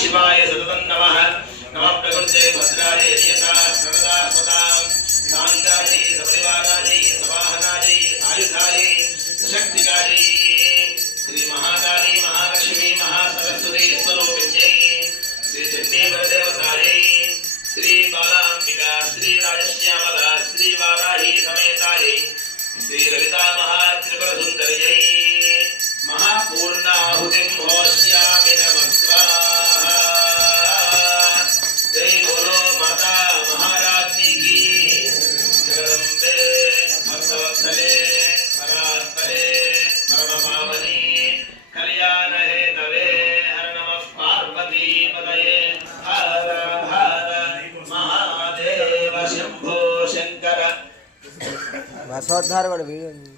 शिवाय सततं नमः नमः प्रकृते भद्राय यथा सर्वदा स्वतां साङ्गायै सपरिवारायै सवाहनायै सायुधायै शक्तिकायै श्री महाकाली महालक्ष्मी महासरस्वती स्वरूपिण्यै श्री चण्डी वरदेवतायै श्री बालांबिका श्री राजश्यामला श्री वाराही समेतायै श्री ललिता महात्रिपुर सुंदर्यै महापूर्णाहुतिं घोष्यामि नमः स्वाहा। जय बोलो माता महारानी की जगदम्बे भक्तवत्सले परात्परे परमपावनी कल्याण हेतवे हर नमः पार्वती पतये हर हर महादेव शंभो शंकर। बसोद्धार वीडियो नमस्ते।